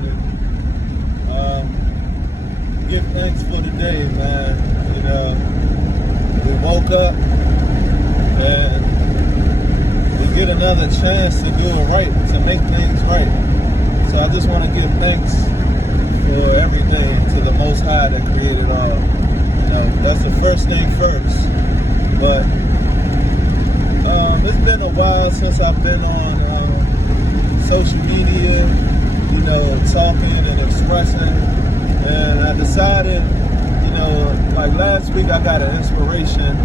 morning. Give thanks for the day, man. You know, we woke up and we get another chance to do it right, to make things right. So I just want to give thanks for everything to the Most High that created all. You know, that's the first thing first. But it's been a while since I've been on social media, you know, talking and expressing. And I decided, you know, like last week I got an inspiration,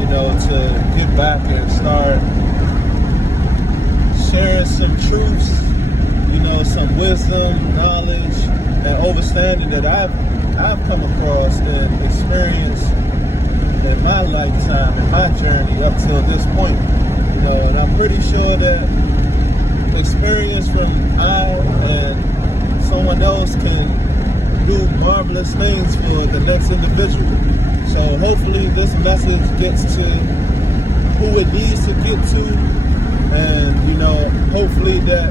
you know, to get back and start sharing some truths, you know, some wisdom, knowledge, and understanding that I've come across and experienced in my lifetime, in my journey up till this point. You know, and I'm pretty sure that experience from I and someone else can do marvelous things for the next individual. So hopefully this message gets to who it needs to get to, and you know, hopefully that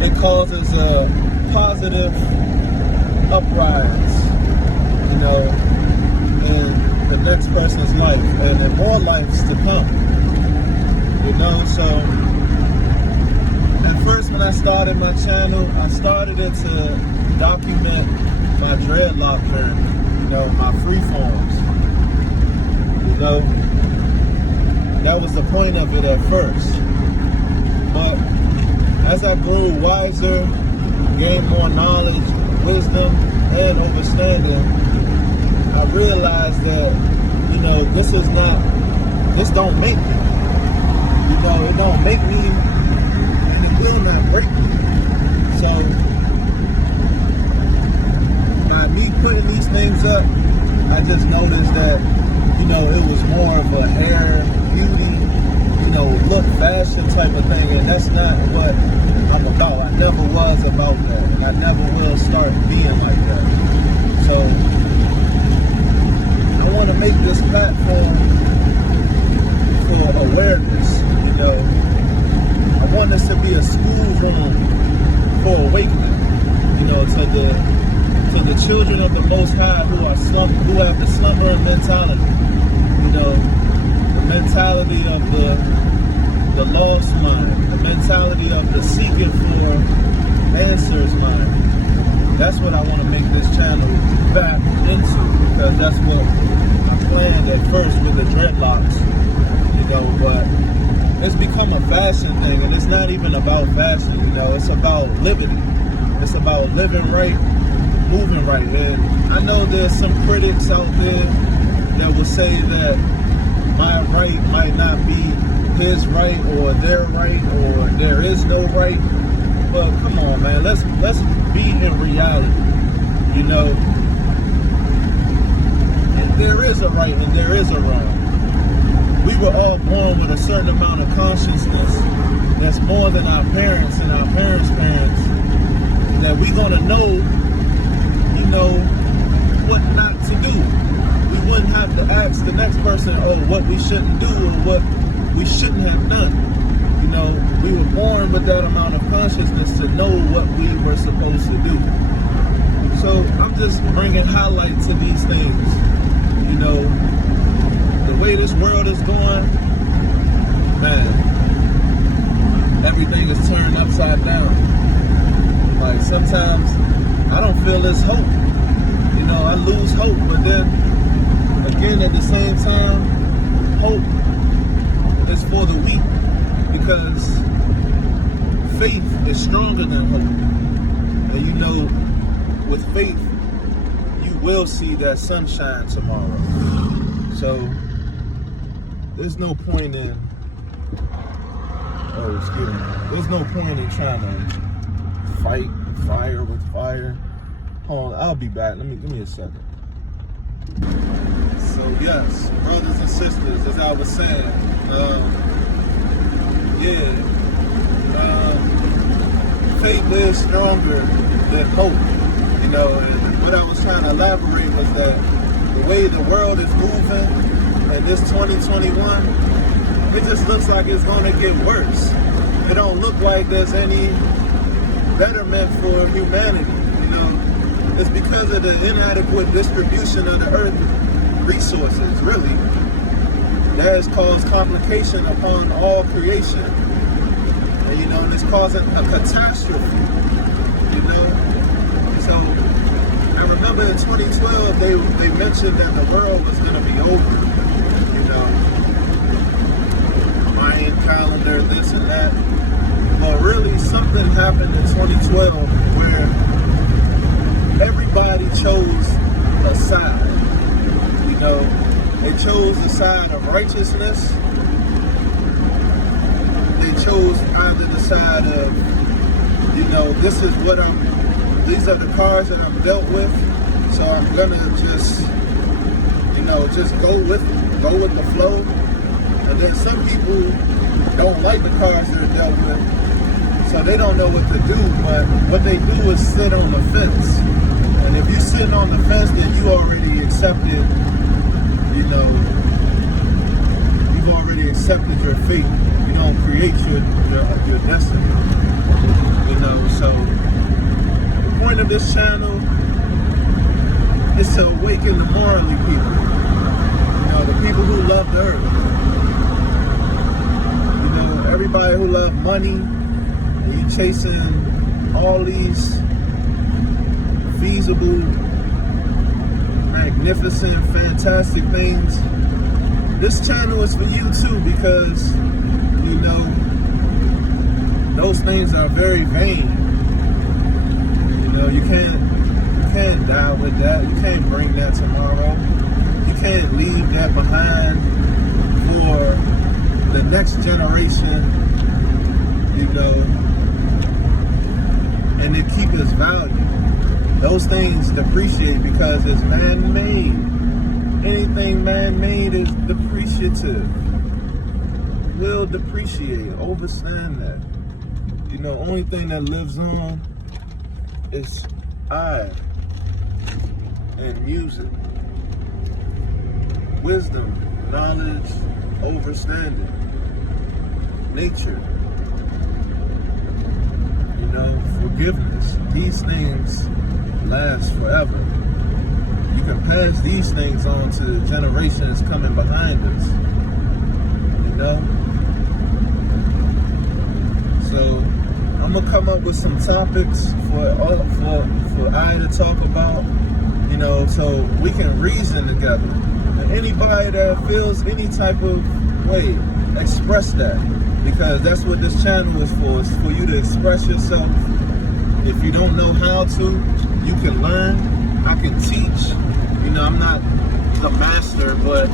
it causes a positive uprise, you know, in the next person's life and in more lives to come. You know, so at first when I started my channel, I started it to document my dreadlock journey, you know, my freeforms. You know, that was the point of it at first. But as I grew wiser, gained more knowledge, wisdom, and understanding, I realized that, you know, this don't make me. You know, it don't make me, and it will not break me. So, by me putting these things up, I just noticed that, you know, it was more of a hair, beauty, you know, look, fashion type of thing, and that's not what I'm about. I never was about that, and I never will start being like that. So, I want to make this platform for awareness, you know. I want this to be a schoolroom for awakening, you know, to the children of the Most High who have the slumbering mentality, you know, the mentality of the lost mind, the mentality of the seeking for answers mind. That's what I want to make this channel back into, because that's what I planned at first with the dreadlocks, you know, but it's become a fashion thing, and it's not even about fashion, you know, it's about liberty. It's about living right, moving right. And I know there's some critics out there that will say that my right might not be his right, or their right, or there is no right. But come on, man, let's be in reality, you know. And there is a right and there is a wrong. We were all born with a certain amount of consciousness that's more than our parents and our parents' parents, that we're gonna know, you know, what not to do. We wouldn't have to ask the next person, oh, what we shouldn't do or what we shouldn't have done. You know, we were born with that amount of consciousness to know what we were supposed to do. So I'm just bringing highlight to these things. You know, the way this world is going, man, everything is turned upside down. Like sometimes I don't feel this hope. You know, I lose hope, but then again at the same time, hope is for the weak, because faith is stronger than hope. And you know, with faith, you will see that sunshine tomorrow. So there's no point in, there's no point in trying to fight fire with fire. Hold on, I'll be back. Give me a second. So yes, brothers and sisters, as I was saying, faith is stronger than hope, you know. And what I was trying to elaborate was that the way the world is moving in this 2021, it just looks like it's going to get worse. It don't look like there's any betterment for humanity. You know, it's because of the inadequate distribution of the earth resources, really, that has caused complication upon all creation. And, you know, and it's causing a catastrophe, you know. So I remember in 2012, they mentioned that the world was going to be over, you know, Mayan calendar, this and that. But really, something happened in 2012 where everybody chose a side. You know, they chose the side of righteousness. They chose either the side of, you know, these are the cards that I'm dealt with, so I'm gonna just, you know, just go with the flow. And then some people don't like the cards they're dealt with, so they don't know what to do, but what they do is sit on the fence. And if you're sitting on the fence, then you already accepted, you know, you've already accepted your fate. You don't create your destiny, you know. So the point of this channel is to awaken the morally people, you know, the people who love the earth. You know, everybody who loves money, and you chasing all these feasible, magnificent, fantastic things. This channel is for you too, because, you know, those things are very vain. You know, you can't die with that. You can't bring that tomorrow. You can't leave that behind for the next generation, you know, and it keep its value. Those things depreciate because it's man-made. Anything man-made is depreciative. Will depreciate. Understand that. You know, only thing that lives on is I and music. Wisdom, knowledge, understanding, nature. You know, forgiveness. These things last forever. You can pass these things on to the generations coming behind us. You know? So I'm gonna come up with some topics for I to talk about, you know, so we can reason together. And anybody that feels any type of way, express that. Because that's what this channel is for. It's for you to express yourself. If you don't know how to, you can learn. I can teach. You know, I'm not the master, but,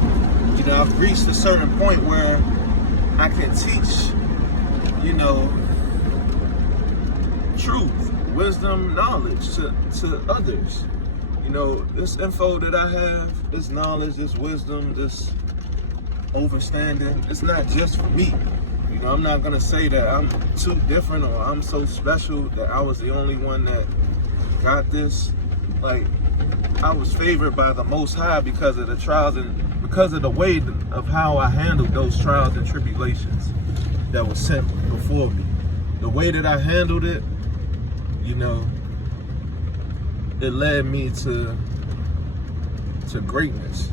you know, I've reached a certain point where I can teach, you know, truth, wisdom, knowledge to others. You know, this info that I have, this knowledge, this wisdom, this understanding, it's not just for me. You know, I'm not gonna say that I'm too different or I'm so special that I was the only one that got this. Like, I was favored by the Most High because of the trials and because of the way of how I handled those trials and tribulations that was sent before me. The way that I handled it, you know, it led me to greatness.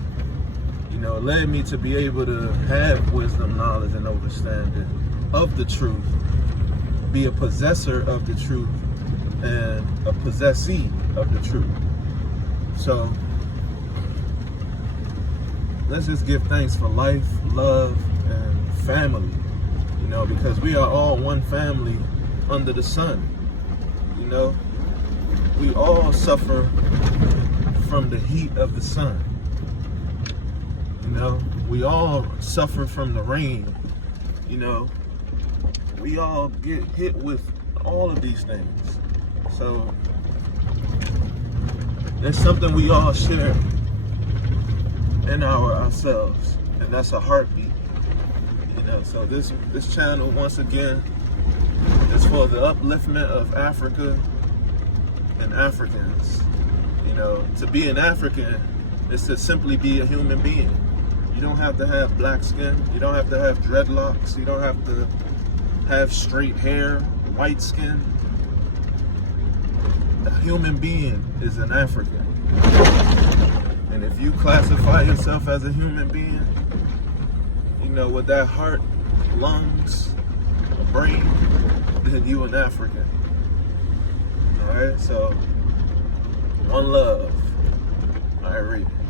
You know, it led me to be able to have wisdom, knowledge, and understanding of the truth, be a possessor of the truth, and a possessee of the truth. So let's just give thanks for life, love, and family, you know, because we are all one family under the sun. You know, we all suffer from the heat of the sun. You know, we all suffer from the rain. You know, we all get hit with all of these things. So there's something we all share in ourselves, and that's a heartbeat. You know, so this channel, once again, is for the upliftment of Africa and Africans. You know, to be an African is to simply be a human being. You don't have to have black skin. You don't have to have dreadlocks. You don't have to have straight hair, white skin. A human being is an African. And if you classify yourself as a human being, you know, with that heart, lungs, a brain, then you an African. All right, so one love. All right, read it.